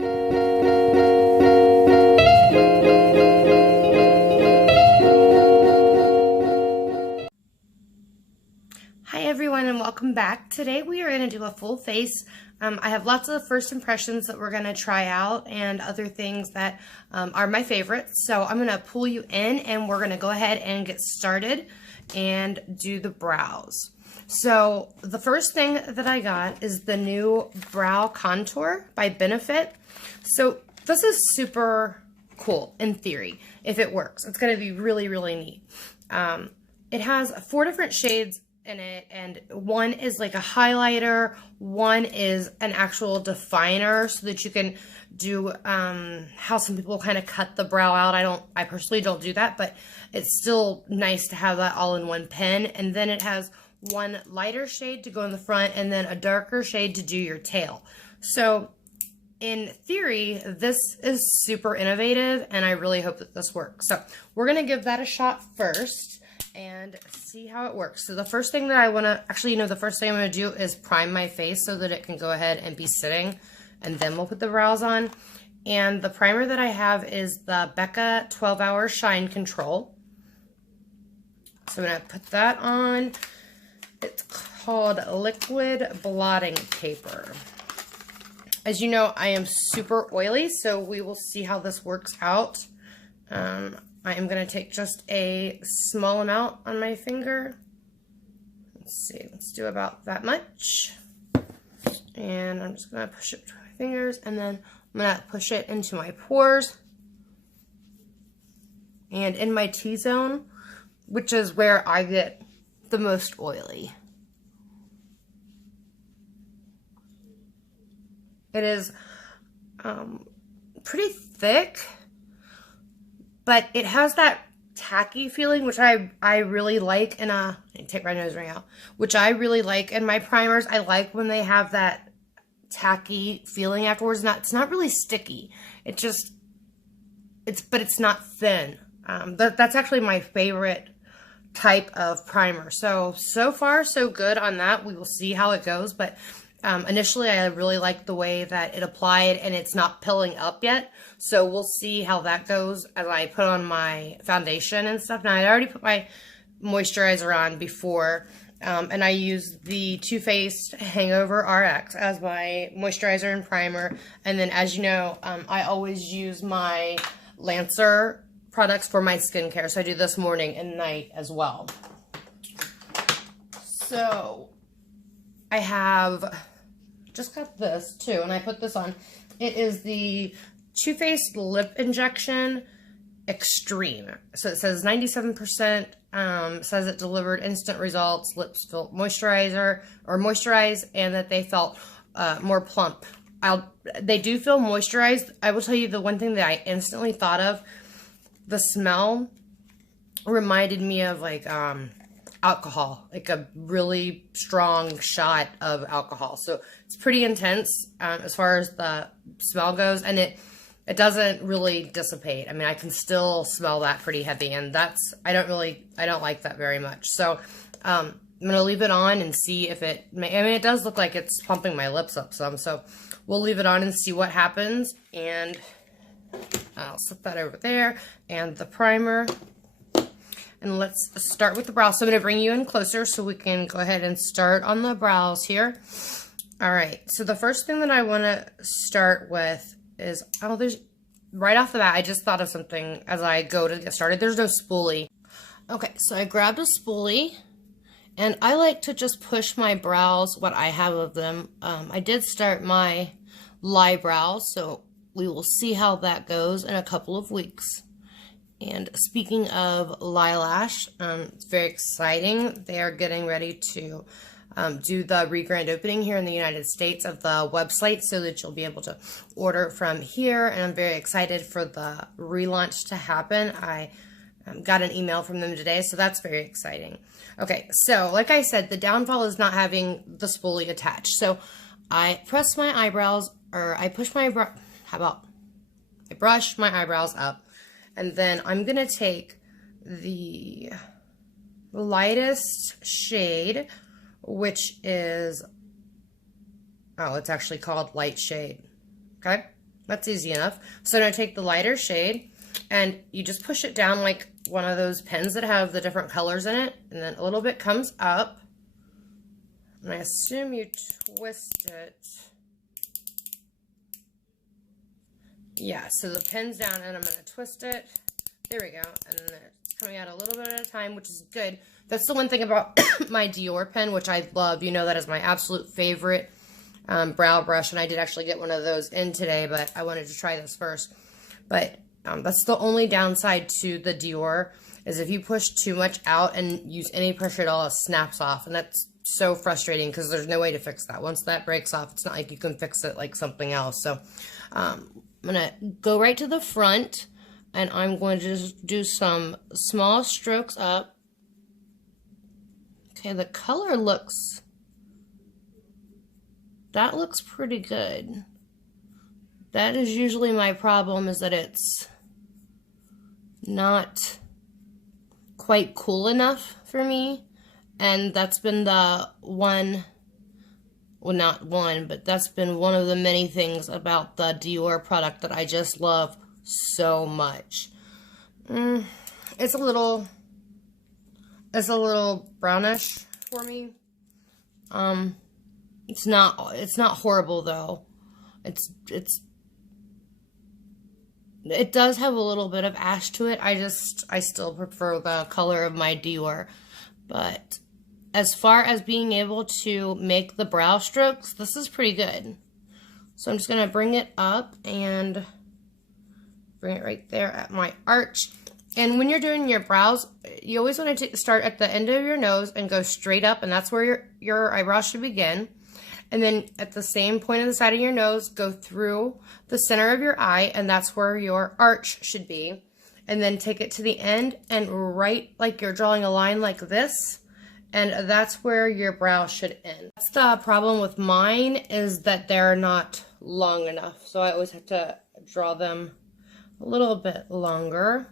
Hi everyone and welcome back. Today we are going to do a full face. I have lots of first impressions that we're going to try out and other things that are my favorites. So I'm going to pull you in and we're going to go ahead and get started and do the brows. So the first thing that I got is the new Brow Contour by Benefit. So this is super cool in theory if it works. It's going to be really, really neat. It has 4 different shades in it, and one is like a highlighter, one is an actual definer so that you can do how some people kind of cut the brow out. I personally don't do that, but it's still nice to have that all in one pen. And then it has one lighter shade to go in the front and then a darker shade to do your tail. So in theory, this is super innovative and I really hope that this works. So we're gonna give that a shot first and see how it works. So the first thing that I want to, actually, the first thing I'm going to do is prime my face so that it can go ahead and be sitting, and then we'll put the brows on. And the primer that I have is the Becca 12-Hour Shine Control. So I'm going to put that on. It's called Liquid Blotting Paper. As you know, I am super oily, so we will see how this works out. I am going to take just a small amount on my finger. Let's see, let's do about that much. And I'm just going to push it between my fingers, and then I'm going to push it into my pores and in my T-zone, which is where I get the most oily. It is pretty thick, but it has that tacky feeling, which I really like in a, take my nose ring out, which I really like in my primers. I like when they have that tacky feeling afterwards. It's not really sticky. But it's not thin. That's actually my favorite type of primer. So far so good on that. We will see how it goes, but initially, I really like the way that it applied, and it's not pilling up yet. So we'll see how that goes as I put on my foundation and stuff. Now, I already put my moisturizer on before, and I used the Too Faced Hangover RX as my moisturizer and primer. And then, as you know, I always use my Lancer products for my skincare. So I do this morning and night as well. So I have just got this too, and I put this on. It is the Too Faced Lip Injection Extreme. So it says 97%, says it delivered instant results, lips felt moisturized, and that they felt more plump. They do feel moisturized. I will tell you the one thing that I instantly thought of, the smell reminded me of like alcohol, like a really strong shot of alcohol. So it's pretty intense as far as the smell goes, and it doesn't really dissipate. I mean, I can still smell that pretty heavy, and I don't like that very much. So I'm gonna leave it on and see if it does look like it's pumping my lips up some, so we'll leave it on and see what happens. And I'll set that over there, and the primer. And let's start with the brows. So I'm going to bring you in closer so we can go ahead and start on the brows here. All right. So the first thing that I want to start with is, right off the bat, I just thought of something as I go to get started. There's no spoolie. Okay. So I grabbed a spoolie, and I like to just push my brows, what I have of them. I did start my lie brows, so we will see how that goes in a couple of weeks. And speaking of Lilash, it's very exciting. They are getting ready to do the re-grand opening here in the United States of the website so that you'll be able to order from here. And I'm very excited for the relaunch to happen. I got an email from them today, so that's very exciting. Okay, so like I said, the downfall is not having the spoolie attached. So I press my eyebrows, or I push my I brush my eyebrows up. And then I'm going to take the lightest shade, which is, it's actually called Light Shade. Okay? That's easy enough. So I'm going to take the lighter shade, and you just push it down like one of those pens that have the different colors in it, and then a little bit comes up, and I assume you twist it. Yeah, so the pen's down, and I'm going to twist it. There we go, and then it's coming out a little bit at a time, which is good. That's the one thing about my Dior pen, which I love. You know that is my absolute favorite brow brush, and I did actually get one of those in today, but I wanted to try this first. But that's the only downside to the Dior, is if you push too much out and use any pressure at all, it snaps off, and that's so frustrating because there's no way to fix that. Once that breaks off, it's not like you can fix it like something else. So I'm going to go right to the front, and I'm going to just do some small strokes up. Okay, the color looks... that looks pretty good. That is usually my problem, is that it's not quite cool enough for me. And that's been the one, well, not one, but that's been one of the many things about the Dior product that I just love so much. It's a little brownish for me. It's not horrible though. It does have a little bit of ash to it. I still prefer the color of my Dior. But as far as being able to make the brow strokes, this is pretty good. So I'm just going to bring it up and bring it right there at my arch. And when you're doing your brows, you always want to start at the end of your nose and go straight up, and that's where your eyebrows should begin. And then at the same point of the side of your nose, go through the center of your eye, and that's where your arch should be. And then take it to the end and right like you're drawing a line like this, and that's where your brow should end. That's the problem with mine, is that they're not long enough. So I always have to draw them a little bit longer.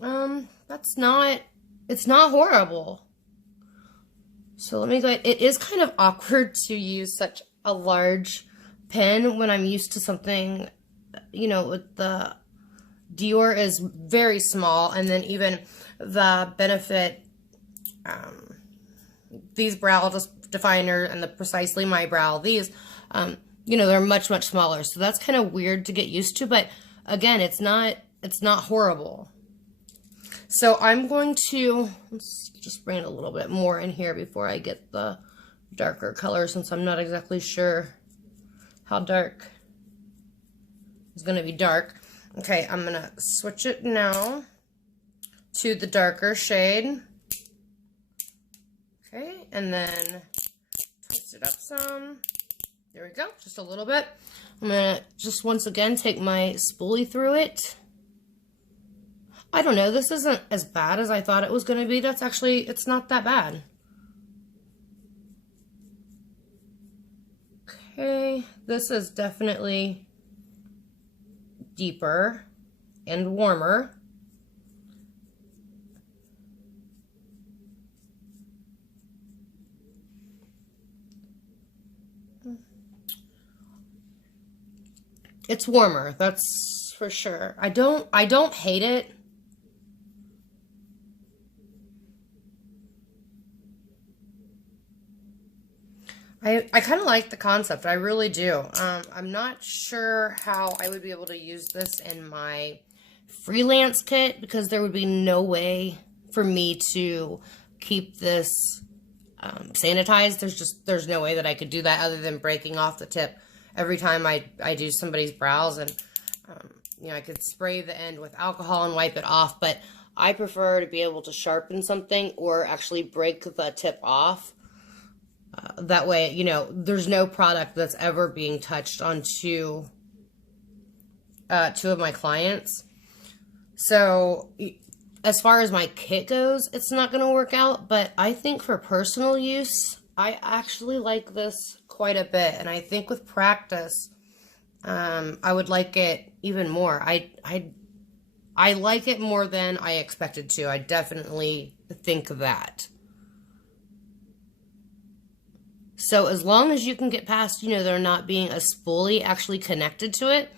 It's not horrible. So let me go ahead. It is kind of awkward to use such a large pen when I'm used to something, you know, with the Dior is very small, and then even the Benefit, these brow definer and the Precisely My Brow, these, you know, they're much, much smaller. So that's kind of weird to get used to, but again, it's not horrible. So I'm going to, let's just bring it a little bit more in here before I get the darker color, since I'm not exactly sure how dark is going to be dark. Okay, I'm going to switch it now to the darker shade. Okay, and then twist it up some. There we go, just a little bit. I'm going to just once again take my spoolie through it. I don't know, this isn't as bad as I thought it was going to be. It's not that bad. Okay, this is definitely deeper and warmer. It's warmer, that's for sure. I don't hate it. I kind of like the concept. I really do. I'm not sure how I would be able to use this in my freelance kit, because there would be no way for me to keep this sanitized. There's no way that I could do that other than breaking off the tip every time I do somebody's brows. And, you know, I could spray the end with alcohol and wipe it off, but I prefer to be able to sharpen something or actually break the tip off. That way, you know, there's no product that's ever being touched on two of my clients. So, as far as my kit goes, it's not going to work out. But I think for personal use, I actually like this quite a bit. And I think with practice, I would like it even more. I like it more than I expected to. I definitely think that. So as long as you can get past, you know, there not being a spoolie actually connected to it,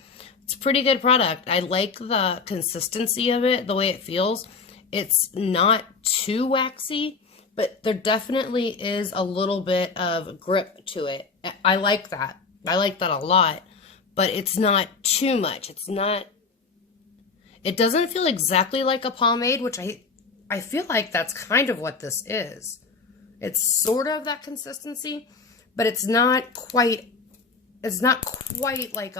it's a pretty good product. I like the consistency of it, the way it feels. It's not too waxy, but there definitely is a little bit of grip to it. I like that. I like that a lot, but it's not too much. It doesn't feel exactly like a pomade, which I feel like that's kind of what this is. It's sort of that consistency, but it's not quite like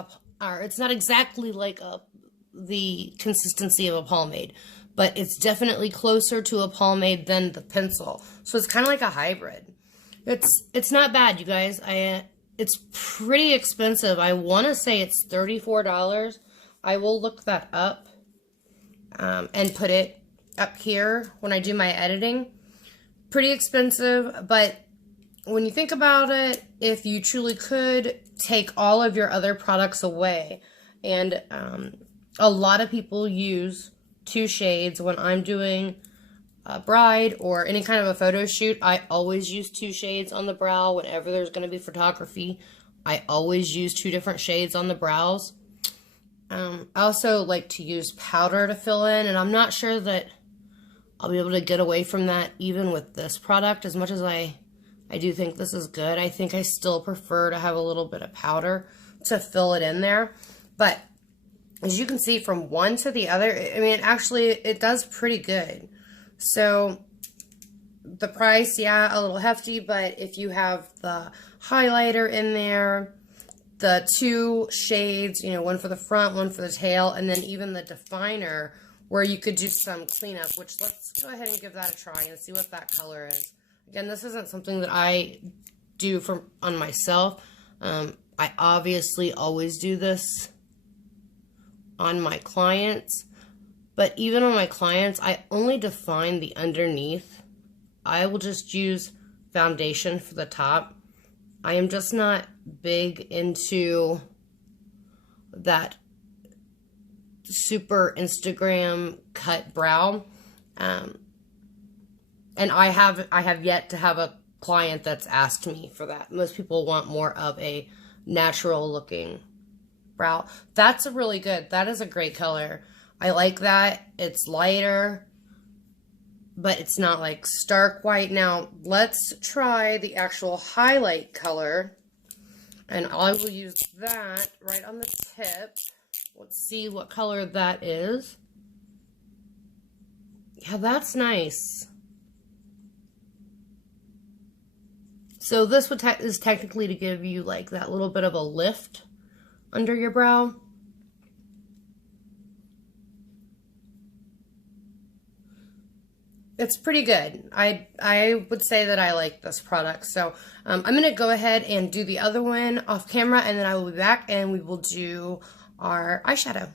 it's not exactly like the consistency of a pomade, but it's definitely closer to a pomade than the pencil. So it's kind of like a hybrid. It's not bad, you guys. It's pretty expensive. I want to say it's $34. I will look that up and put it up here when I do my editing. Pretty expensive, but when you think about it, if you truly could take all of your other products away, and a lot of people use 2 shades when I'm doing a bride or any kind of a photo shoot. I always use 2 shades on the brow. Whenever there's going to be photography, I always use 2 different shades on the brows. I also like to use powder to fill in, and I'm not sure that I'll be able to get away from that even with this product. As much as I do think this is good, I think I still prefer to have a little bit of powder to fill it in there. But as you can see from one to the other, I mean, actually, it does pretty good. So the price, yeah, a little hefty, but if you have the highlighter in there, the 2 shades, you know, one for the front, one for the tail, and then even the definer where you could do some cleanup, which let's go ahead and give that a try and see what that color is. Again, this isn't something that I do on myself. I obviously always do this on my clients, but even on my clients, I only define the underneath. I will just use foundation for the top. I am just not big into that super Instagram cut brow. And I have yet to have a client that's asked me for that. Most people want more of a natural looking brow. That's a really good, that is a great color. I like that. It's lighter, but it's not like stark white. Now let's try the actual highlight color, and I will use that right on the tip. Let's see what color that is. Yeah, that's nice. So this is technically to give you like that little bit of a lift under your brow. It's pretty good. I would say that I like this product. So I'm going to go ahead and do the other one off camera, and then I will be back and we will do our eyeshadow.